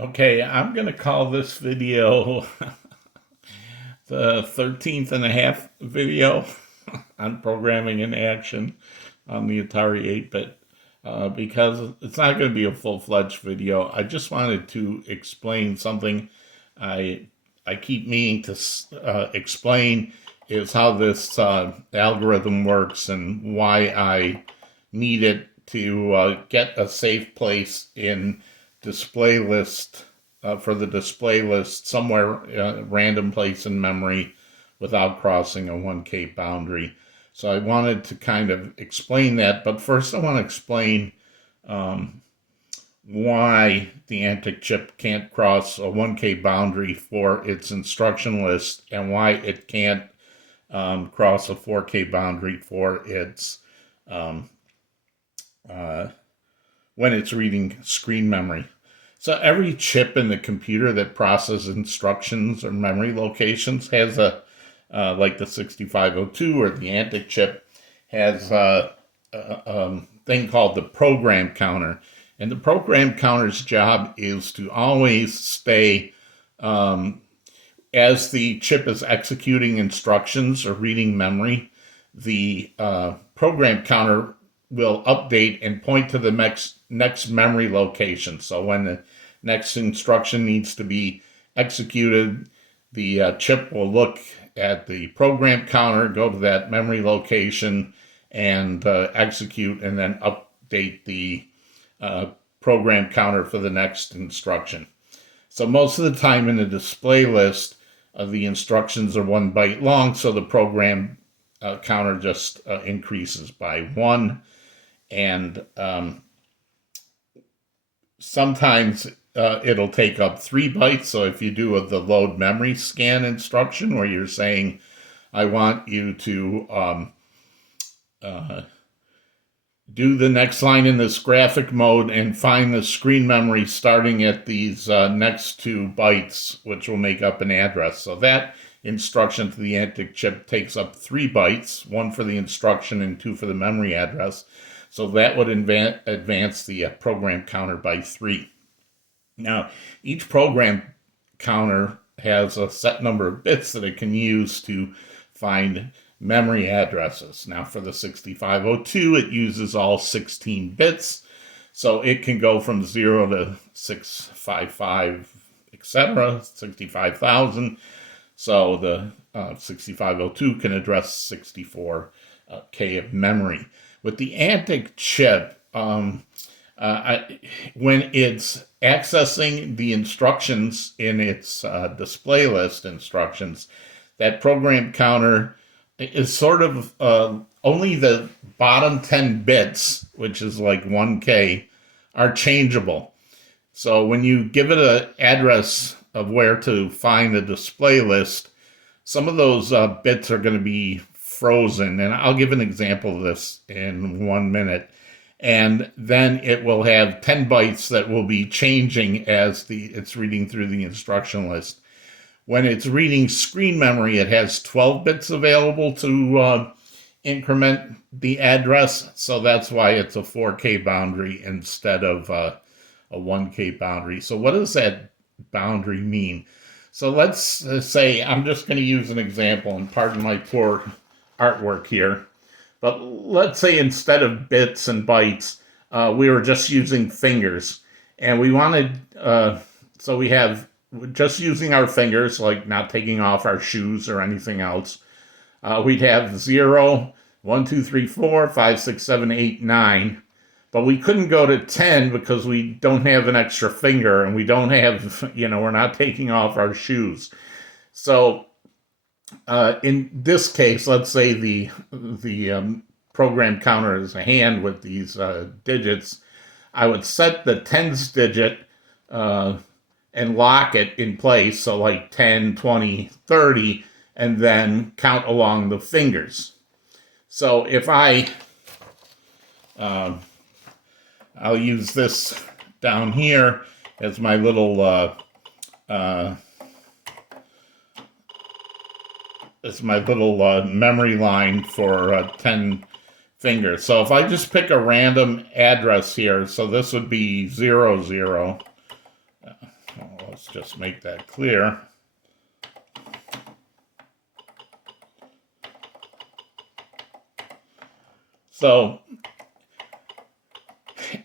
Okay, I'm going to call this video the 13th and a half video on programming in action on the Atari 8-bit because it's not going to be a full-fledged video. I just wanted to explain something I I keep meaning to explain is how this algorithm works and why I need it to get a safe place in display list for the display list somewhere random place in memory without crossing a 1K boundary. So I wanted to kind of explain that, but first I want to explain um, why the ANTIC chip can't cross a 1K boundary for its instruction list and why it can't cross a 4K boundary for its um, uh, when it's reading screen memory. So every chip in the computer that processes instructions or memory locations has a like the 6502 or the ANTIC chip has a thing called the program counter. And the program counter's job is to always stay, as the chip is executing instructions or reading memory, the program counter will update and point to the next memory location. So when the next instruction needs to be executed, the chip will look at the program counter, go to that memory location, and execute, and then update the program counter for the next instruction. So most of the time in the display list, the instructions are 1 byte long, so the program counter just increases by 1. And sometimes it'll take up 3 bytes. So if you do the load memory scan instruction where you're saying, I want you to do the next line in this graphic mode and find the screen memory starting at these next 2 bytes, which will make up an address. So that instruction to the ANTIC chip takes up 3 bytes, 1 for the instruction and 2 for the memory address. So that would advance the program counter by 3. Now, each program counter has a set number of bits that it can use to find memory addresses. Now, for the 6502, it uses all 16 bits, so it can go from 0 to 655, etc., 65,000. So the 6502 can address 64K of memory. With the ANTIC chip, when it's accessing the instructions in its display list instructions, that program counter is sort of only the bottom 10 bits, which is like 1K, are changeable. So when you give it an address of where to find the display list, some of those bits are going to be frozen. And I'll give an example of this in 1 minute. And then it will have 10 bytes that will be changing as it's reading through the instruction list. When it's reading screen memory, it has 12 bits available to increment the address. So that's why it's a 4K boundary instead of a 1K boundary. So what does that boundary mean? So let's say, I'm just going to use an example, and pardon my poor artwork here. But let's say instead of bits and bytes, we were just using fingers. And we wanted, so we have just using our fingers, like not taking off our shoes or anything else. We'd have 0, 1, 2, 3, 4, 5, 6, 7, 8, 9. But we couldn't go to 10 because we don't have an extra finger and we don't have, we're not taking off our shoes. So in this case, let's say the program counter is a hand with these digits. I would set the tens digit and lock it in place, so like 10, 20, 30, and then count along the fingers. So if I'll use this down here as my little memory line for 10 fingers. So if I just pick a random address here, so this would be 00. let's just make that clear. So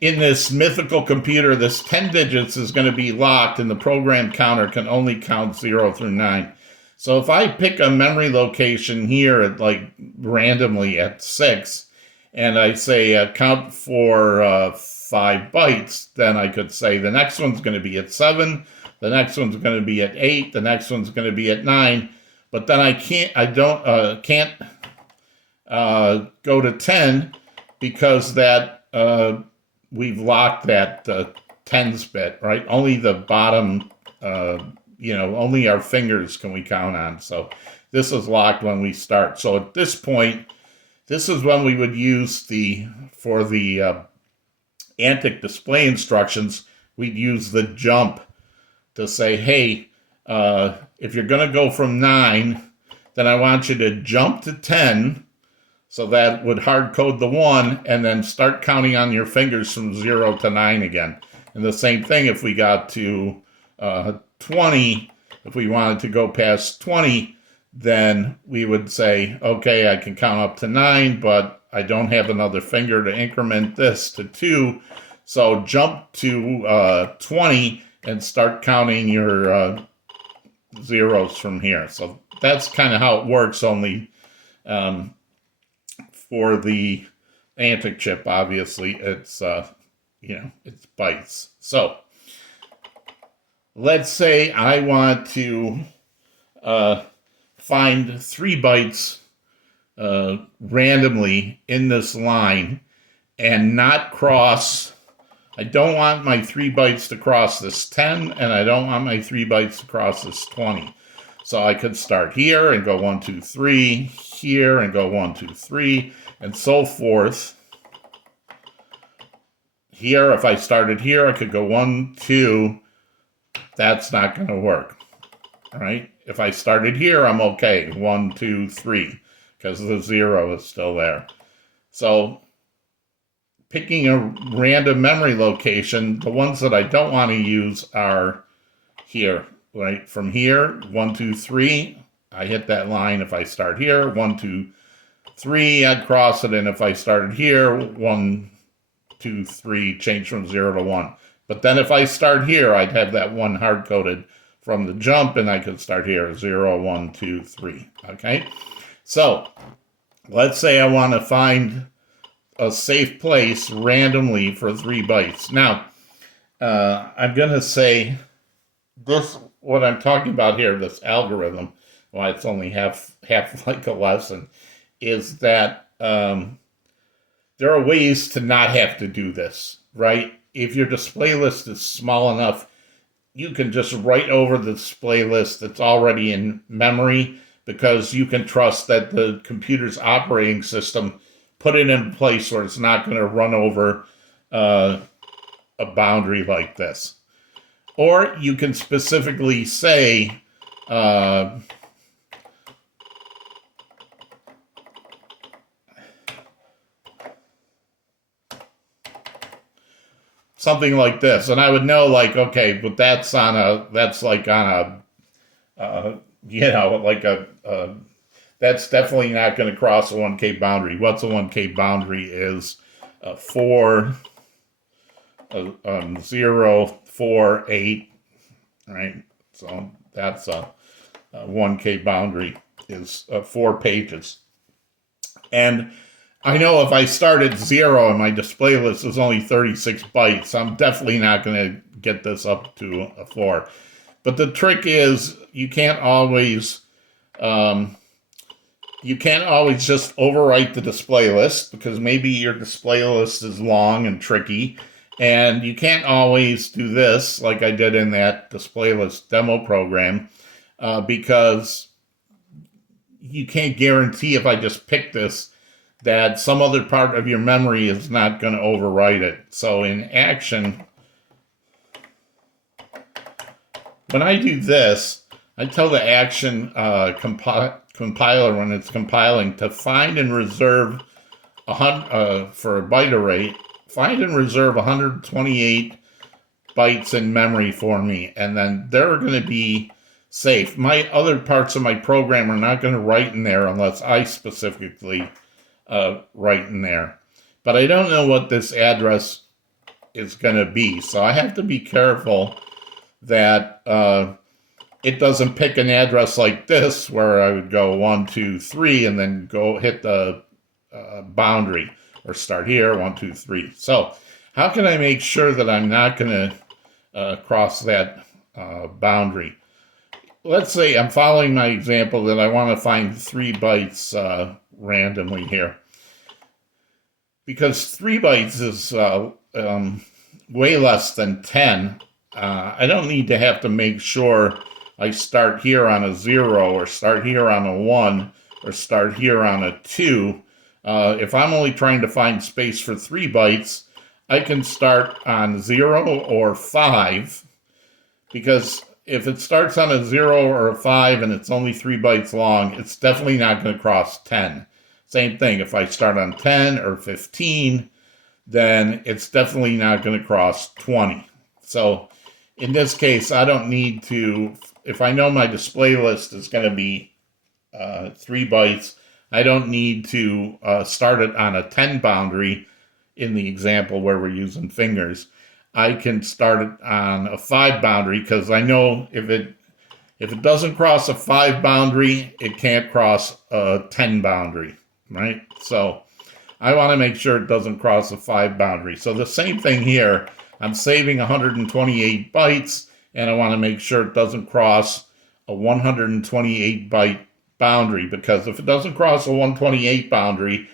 in this mythical computer, this 10 digits is going to be locked, and the program counter can only count 0 through 9. So if I pick a memory location here at like randomly at 6, and I say count for 5 bytes, then I could say the next one's going to be at 7, the next one's going to be at 8, the next one's going to be at 9, but then I can't go to 10 because that we've locked that tens bit, right? Only the bottom, only our fingers can we count on. So this is locked when we start. So at this point, this is when we would use for the ANTIC display instructions, we'd use the jump to say, hey, if you're going to go from 9, then I want you to jump to 10. So that would hard code the 1 and then start counting on your fingers from 0 to 9 again. And the same thing if we got to 20, if we wanted to go past 20, then we would say, okay, I can count up to 9, but I don't have another finger to increment this to 2. So jump to 20 and start counting your zeros from here. So that's kind of how it works, only for the ANTIC chip, obviously, it's, it's bytes. So let's say I want to find 3 bytes randomly in this line and not cross. I don't want my 3 bytes to cross this 10, and I don't want my 3 bytes to cross this 20. So I could start here and go 1, 2, 3, here and go 1, 2, 3, and so forth. Here, if I started here, I could go 1, 2. That's not going to work. All right. If I started here, I'm okay. 1, 2, 3, because the 0 is still there. So picking a random memory location, the ones that I don't want to use are here. Right, from here, 1, 2, 3, I hit that line if I start here, 1, 2, 3, I'd cross it, and if I started here, 1, 2, 3, change from 0 to 1. But then if I start here, I'd have that 1 hard-coded from the jump, and I could start here, 0, 1, 2, 3, okay? So, let's say I want to find a safe place randomly for 3 bytes. Now, I'm going to say this, what I'm talking about here, this algorithm, why it's only half like a lesson, is that there are ways to not have to do this, right? If your display list is small enough, you can just write over the display list that's already in memory, because you can trust that the computer's operating system put it in a place where it's not going to run over a boundary like this. Or you can specifically say, something like this, and I would know, like, okay, but that's like on a, that's definitely not going to cross a 1K boundary. What's a 1K boundary is 4, 0, 4, 8, right? So that's a 1K boundary is 4 pages. And I know if I start at 0 and my display list is only 36 bytes, I'm definitely not going to get this up to a 4. But the trick is you can't always just overwrite the display list, because maybe your display list is long and tricky. And you can't always do this like I did in that display list demo program, because you can't guarantee if I just pick this that some other part of your memory is not going to overwrite it. So in action, when I do this, I tell the action compiler when it's compiling to find and reserve for a byte array, find and reserve 128 bytes in memory for me, and then they're going to be safe. My other parts of my program are not going to write in there unless I specifically write in there. But I don't know what this address is going to be, so I have to be careful that it doesn't pick an address like this where I would go 1, 2, 3 and then go hit the boundary, or start here 1, 2, 3. So how can I make sure that I'm not going to cross that boundary? Let's say I'm following my example that I want to find 3 bytes randomly here. Because 3 bytes is way less than 10, I don't need to have to make sure I start here on a 0, or start here on a 1, or start here on a 2. If I'm only trying to find space for 3 bytes, I can start on 0 or 5, because if it starts on a 0 or a 5 and it's only 3 bytes long, it's definitely not going to cross 10. Same thing, if I start on 10 or 15, then it's definitely not going to cross 20. So in this case, I don't need to, if I know my display list is going to be 3 bytes, I don't need to start it on a 10 boundary in the example where we're using fingers. I can start it on a 5 boundary, because I know if it doesn't cross a 5 boundary, it can't cross a 10 boundary, right? So I want to make sure it doesn't cross a 5 boundary. So the same thing here. I'm saving 128 bytes, and I want to make sure it doesn't cross a 128 byte boundary, because if it doesn't cross a 128 boundary,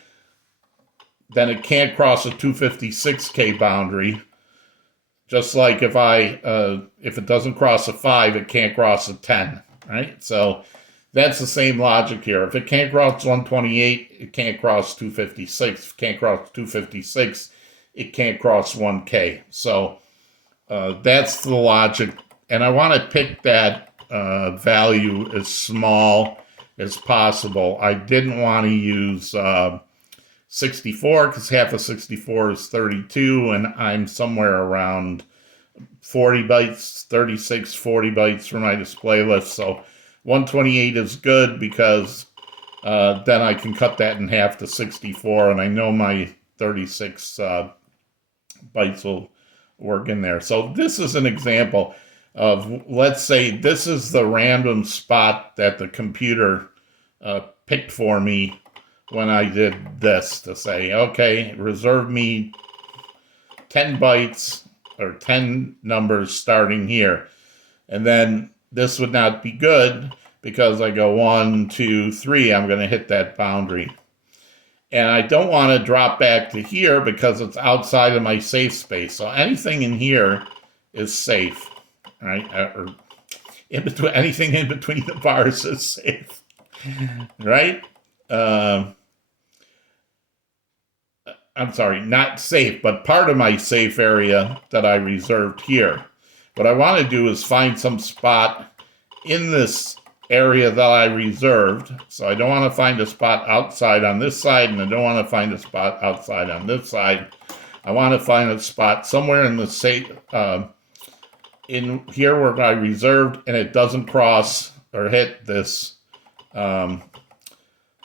then it can't cross a 256K boundary. Just like if it doesn't cross a 5, it can't cross a 10, right? So that's the same logic here. If it can't cross 128, it can't cross 256. If it can't cross 256, it can't cross 1K. So that's the logic. And I want to pick that value as small as possible. I didn't want to use 64, because half of 64 is 32, and I'm somewhere around 40 bytes, 36, 40 bytes for my display list. So 128 is good, because then I can cut that in half to 64, and I know my 36 bytes will work in there. So this is an example of, let's say this is the random spot that the computer picked for me when I did this, to say, okay, reserve me 10 bytes or 10 numbers starting here. And then this would not be good, because I go 1, 2, 3, I'm going to hit that boundary. And I don't want to drop back to here, because it's outside of my safe space. So anything in here is safe, right? Or in between, anything in between the bars is safe, right? I'm sorry, not safe, but part of my safe area that I reserved here. What I want to do is find some spot in this area that I reserved. So I don't want to find a spot outside on this side, and I don't want to find a spot outside on this side. I want to find a spot somewhere in the safe, in here where I reserved, and it doesn't cross or hit this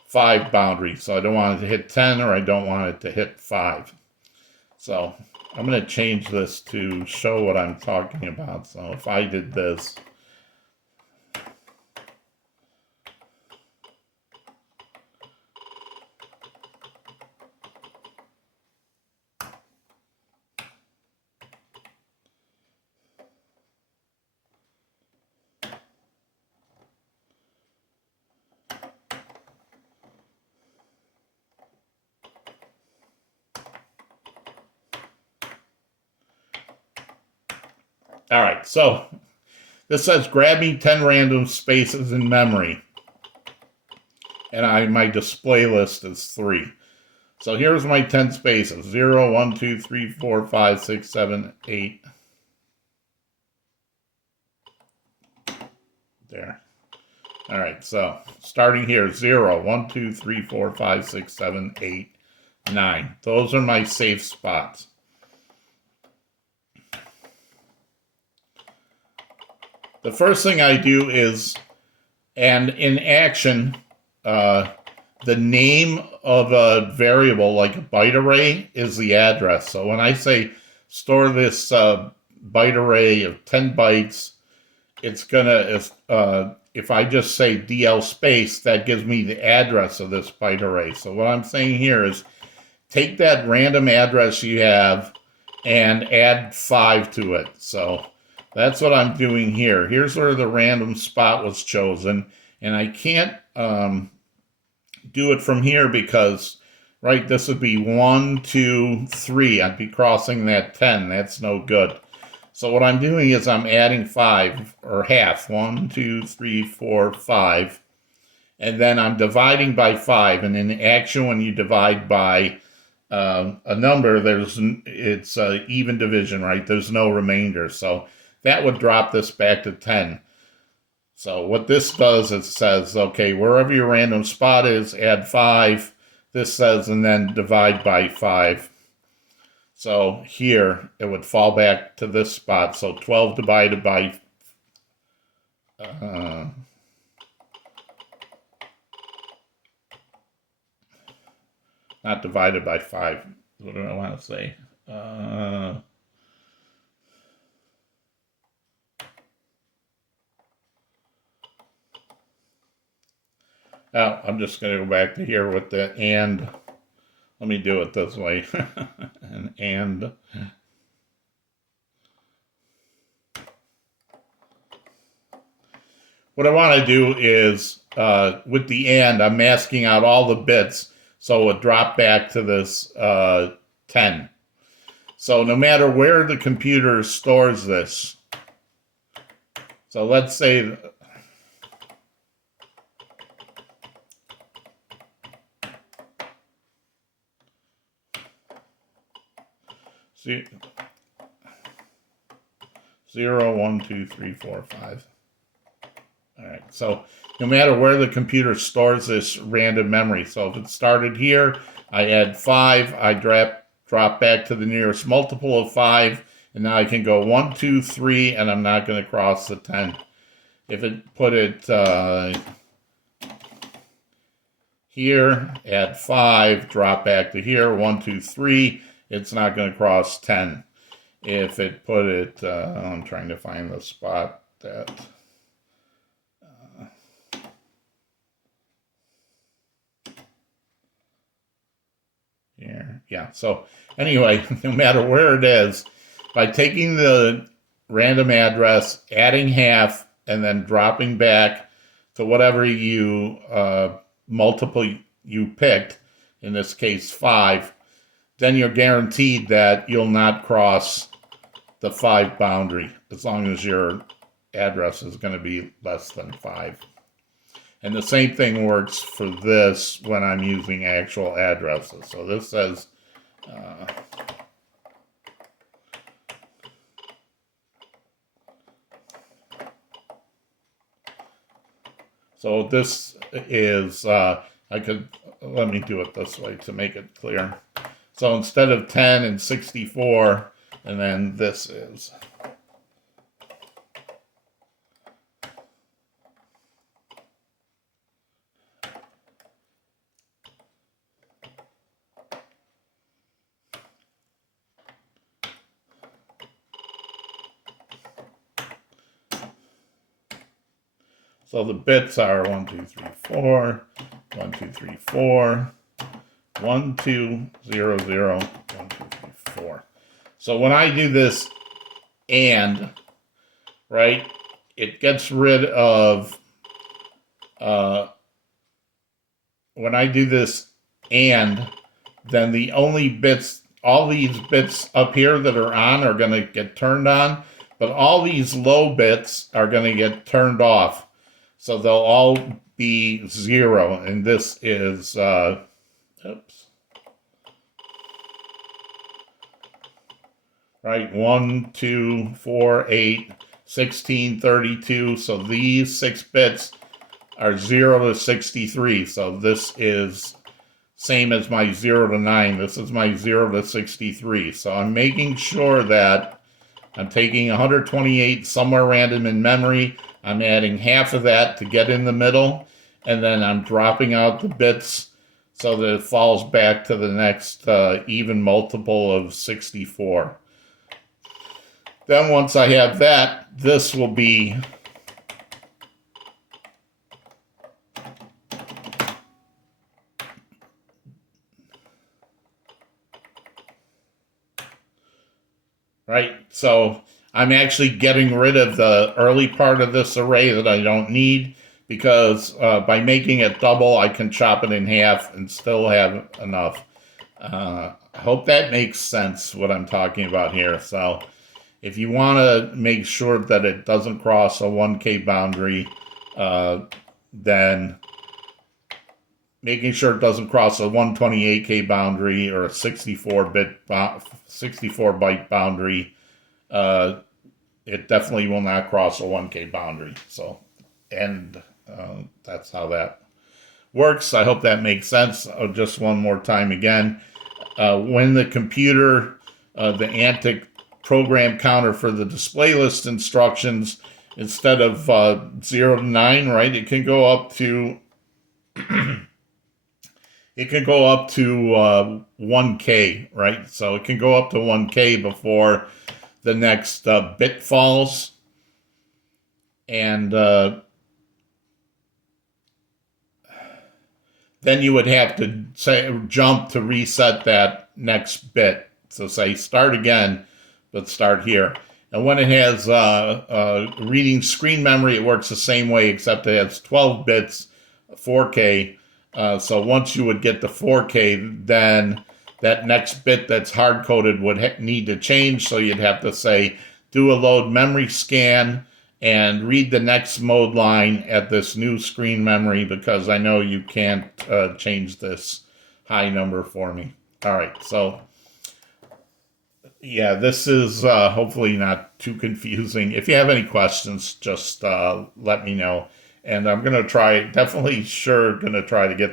5 boundary. So I don't want it to hit 10, or I don't want it to hit 5. So I'm going to change this to show what I'm talking about. So if I did this, all right, so this says grab me 10 random spaces in memory. And my display list is 3. So here's my 10 spaces. 0, 1, 2, 3, 4, 5, 6, 7, 8. There. All right, so starting here, 0, 1, 2, 3, 4, 5, 6, 7, 8, 9. Those are my safe spots. the first thing I do is, and in action, the name of a variable, like a byte array, is the address. So when I say store this byte array of 10 bytes, it's gonna, if I just say DL space, that gives me the address of this byte array. So what I'm saying here is take that random address you have and add 5 to it. So that's what I'm doing here. Here's where the random spot was chosen. And I can't do it from here because, right, this would be 1, 2, 3. I'd be crossing that 10. That's no good. So what I'm doing is I'm adding 5, or half. 1, 2, 3, 4, 5. And then I'm dividing by 5. And in action, when you divide by a number, it's even division, right? There's no remainder. So that would drop this back to 10. So what this does is says, okay, wherever your random spot is, add 5. This says, and then divide by 5. So here, it would fall back to this spot. So 12 divided by, not divided by 5. What do I want to say? Oh, I'm just going to go back to here with the and. Let me do it this way. and. What I want to do is, with the and, I'm masking out all the bits, so it would drop back to this 10. So no matter where the computer stores this, so let's say 0, 1, 2, 3, 4, 5. All right, so no matter where the computer stores this random memory, so if it started here, I add 5, I drop back to the nearest multiple of 5, and now I can go 1, 2, 3, and I'm not going to cross the 10. If it put it here, add 5, drop back to here, 1, 2, 3, it's not going to cross 10. If it put it, I'm trying to find the spot that... here. Yeah, so anyway, no matter where it is, by taking the random address, adding half, and then dropping back to whatever you multiple you picked, in this case 5, then you're guaranteed that you'll not cross the 5 boundary as long as your address is going to be less than 5. And the same thing works for this when I'm using actual addresses. So this says, so this is, let me do it this way to make it clear. So instead of 10 and 64, and then this is. So the bits are 1, 2, 3, 4, 1, 2, 3, 4, 1, 2, 0, 0, 1, 2, 3, 4. So when I do this and, right, it gets rid of, when I do this and, then the only bits, all these bits up here that are on are going to get turned on, but all these low bits are going to get turned off. So they'll all be 0, and this is, oops. Right, 1, 2, 4, 8, 16, 32. So these 6 bits are 0 to 63. So this is same as my 0 to 9. This is my 0 to 63. So I'm making sure that I'm taking 128 somewhere random in memory. I'm adding half of that to get in the middle, and then I'm dropping out the bits so that it falls back to the next even multiple of 64. Then once I have that, this will be right. So I'm actually getting rid of the early part of this array that I don't need, because by making it double, I can chop it in half and still have enough. I hope that makes sense, what I'm talking about here. So if you want to make sure that it doesn't cross a 1K boundary, then making sure it doesn't cross a 128K boundary or a 64-byte boundary, it definitely will not cross a 1K boundary. So, and that's how that works. I hope that makes sense. Just one more time again. When the computer, the ANTIC program counter for the display list instructions, instead of 0 to 9, right, it can go up to 1K, right? So it can go up to 1K before the next bit falls. And then you would have to jump to reset that next bit. So say start again, but start here. And when it has reading screen memory, it works the same way, except it has 12 bits, 4K. So once you would get to 4K, then that next bit that's hard-coded would need to change. So you'd have to say, do a load memory scan and read the next mode line at this new screen memory, because I know you can't change this high number for me. All right, so yeah, this is hopefully not too confusing. If you have any questions, just let me know. And I'm going to try to get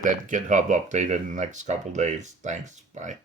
that GitHub updated in the next couple days. Thanks. Bye.